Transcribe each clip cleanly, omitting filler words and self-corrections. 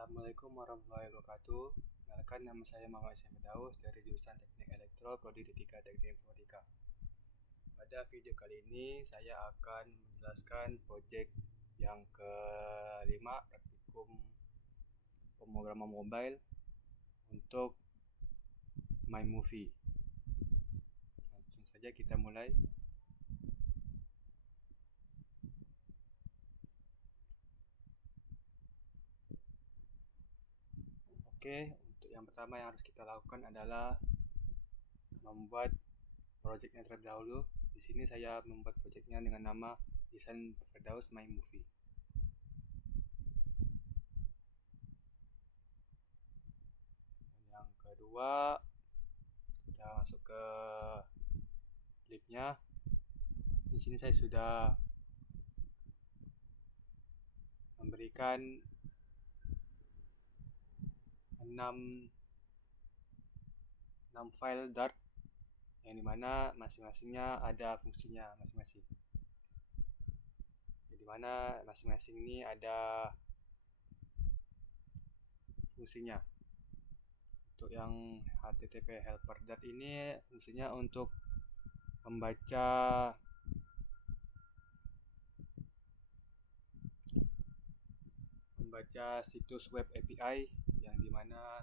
Assalamualaikum warahmatullahi wabarakatuh. Kenalkan, nama saya Muhammad Ismail Firdaus dari jurusan Teknik Elektro Prodi 3 Teknik Informatika. Pada video kali ini saya akan menjelaskan proyek yang kelima praktikum pemrograman mobile untuk MyMovie. Langsung saja kita mulai. Oke, untuk yang pertama yang harus kita lakukan adalah membuat projectnya terlebih dahulu. Di sini saya membuat projectnya dengan nama Ihsan Firdaus MyMovie. Dan yang kedua, kita masuk ke klipnya. Di sini saya sudah memberikan 6 file Dart yang dimana masing-masingnya ada fungsinya masing-masing. Jadi mana masing-masing ini ada fungsinya. Untuk yang HTTP helper Dart ini fungsinya untuk membaca situs web API yang dimana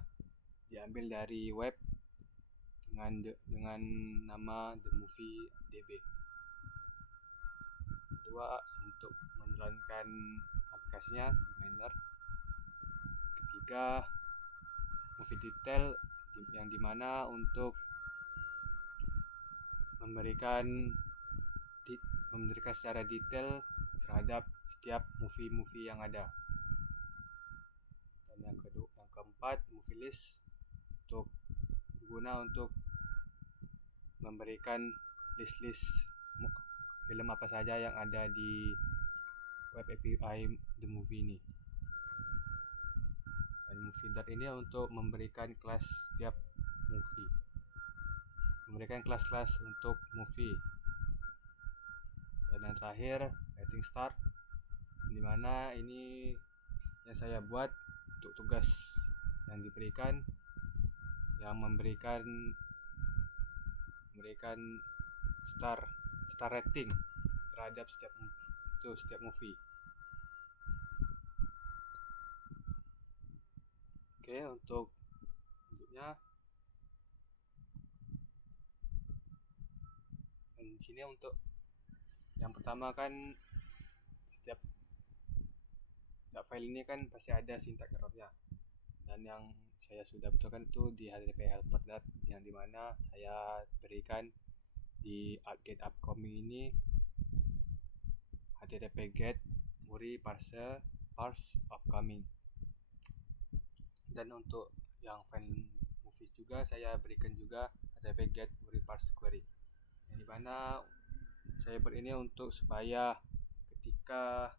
diambil dari web dengan nama The Movie DB. Kedua, untuk menjalankan aplikasinya di Miner. Ketiga, Movie Detail yang dimana untuk memberikan secara detail terhadap setiap movie yang ada. Dan yang keempat, Movie List berguna untuk memberikan list film apa saja yang ada di web API The Movie ini. Dan Movie Dart ini untuk memberikan kelas setiap movie, memberikan kelas-kelas untuk movie. Dan yang terakhir, Writing Start, dimana ini yang saya buat untuk tugas yang diberikan, yang memberikan star rating terhadap setiap movie. Oke, untuk selanjutnya, dan di sini untuk yang pertama kan setiap file ini kan pasti ada syntax errornya, dan yang saya sudah betulkan itu di HTTP helper Dart, yang dimana saya berikan di get upcoming ini HTTP get URI parse upcoming. Dan untuk yang file movie juga saya berikan juga HTTP get URI parse query, yang dimana saya buat ini untuk supaya ketika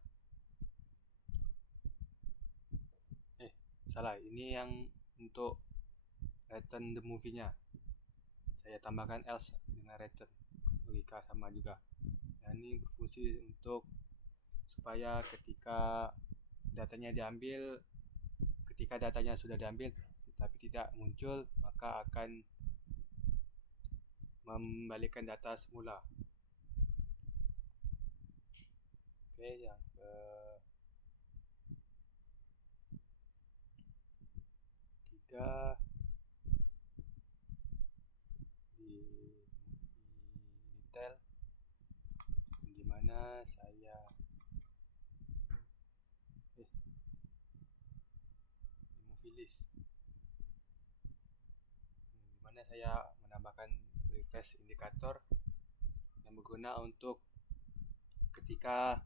ini yang untuk return the movie-nya saya tambahkan else dengan return, logika sama juga. Dan ini berfungsi untuk supaya ketika datanya sudah diambil tapi tidak muncul, maka akan membalikan data semula. Oke, yang ketiga, di movie detail, dimana saya di movie list, dimana saya menambahkan refresh indikator yang berguna untuk ketika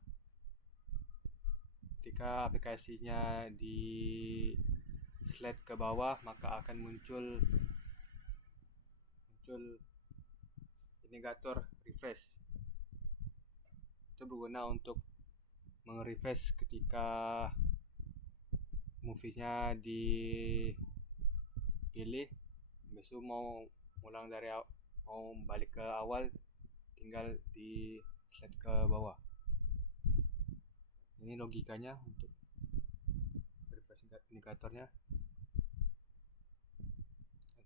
aplikasinya di slide ke bawah, maka akan muncul indikator refresh. Itu berguna untuk meng-refresh ketika movie-nya dipilih, besok mau balik ke awal, tinggal di slide ke bawah. Ini logikanya untuk refresh indikatornya.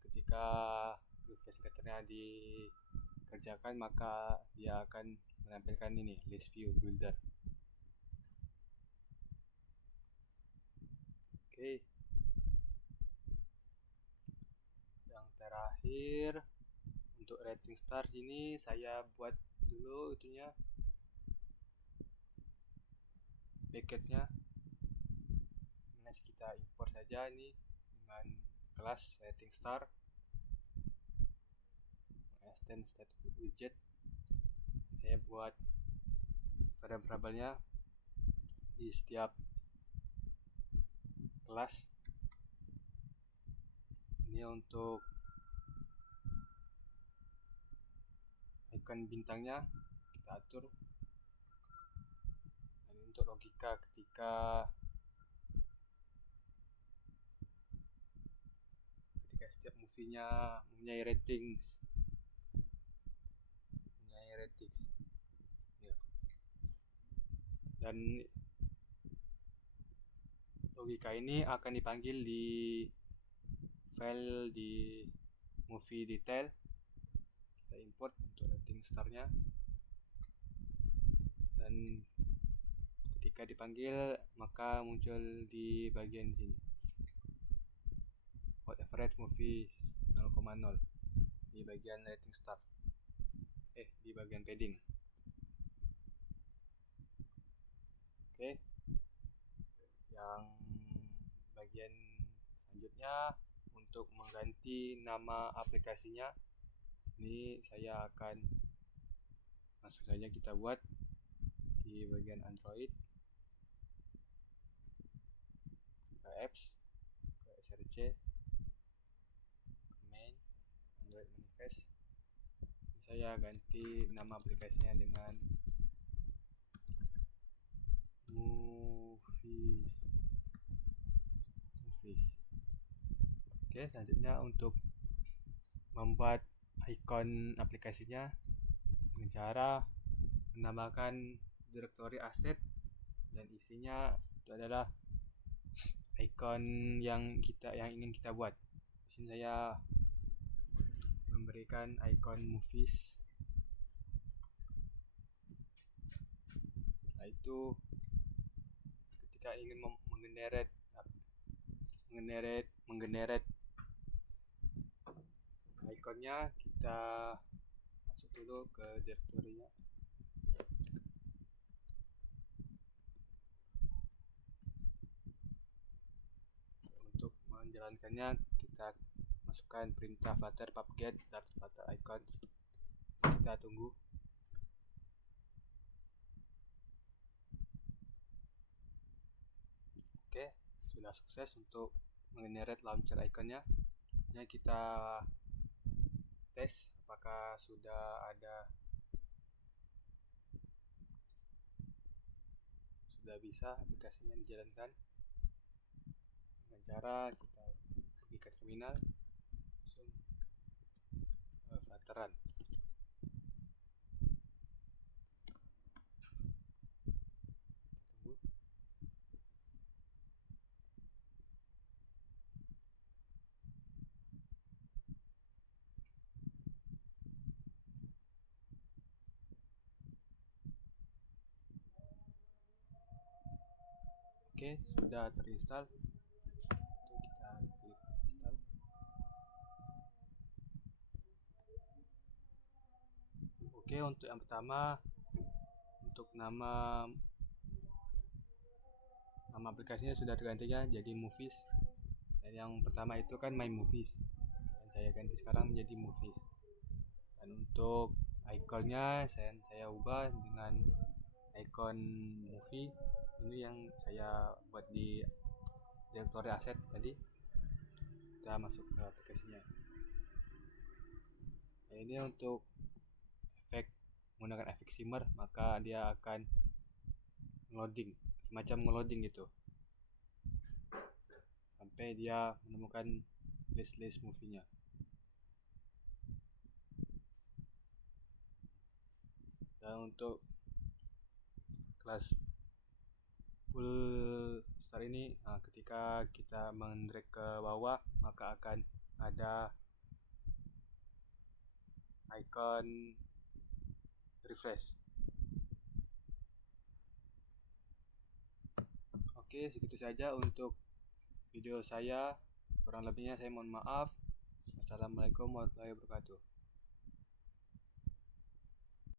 Ketika refresh indikatornya dikerjakan, maka dia akan menampilkan ini list view builder. Oke. Yang terakhir, untuk rating star ini saya buat dulu itunya, packetnya. Kita import saja ini dengan kelas rating star, extend state widget. Saya buat variabelnya di setiap kelas. Ini untuk icon bintangnya kita atur. Dan untuk logika ketika setiap movie-nya mempunyai ratings ya. Dan logika ini akan dipanggil di file di movie detail. Kita import untuk rating starnya, dan ketika dipanggil maka muncul di bagian sini hot average movie 0,0 di bagian rating star, di bagian padding. Oke. Yang bagian selanjutnya untuk mengganti nama aplikasinya, ini saya akan langsung saja kita buat di bagian Android, ke apps, ke src, main, Android manifest. Ini saya ganti nama aplikasinya dengan movies. Oke, selanjutnya untuk membuat icon aplikasinya dengan cara menambahkan direktori aset, dan isinya itu adalah icon yang ingin kita buat. Di sini saya memberikan icon movies. Setelah itu ketika ingin menggenerate iconnya, kita masuk dulu ke direktorinya. Untuk menjalankannya kita masukkan perintah flutter pubget .flutter icon. Kita tunggu. Oke, sudah sukses untuk menggenerate launcher iconnya. Nah, kita tes apakah sudah bisa aplikasinya dijalankan dengan cara kita pergi ke terminal, langsung flutteran. Tunggu. Oke, sudah terinstall. Kita klik install. Oke, untuk yang pertama, untuk nama aplikasinya sudah tergantinya jadi movies. Dan yang pertama itu kan my movies, dan saya ganti sekarang menjadi movies. Dan untuk ikonnya saya ubah dengan icon movie. Ini yang saya buat di direktori aset tadi. Kita masuk ke aplikasinya. Nah, ini untuk menggunakan efek shimmer, maka dia akan semacam ngeloading gitu sampai dia menemukan list movie-nya. Dan untuk kelas full start ini, ketika kita mendrag ke bawah maka akan ada icon refresh. Oke, segitu saja untuk video saya. Kurang lebihnya saya mohon maaf. Wassalamualaikum warahmatullahi wabarakatuh.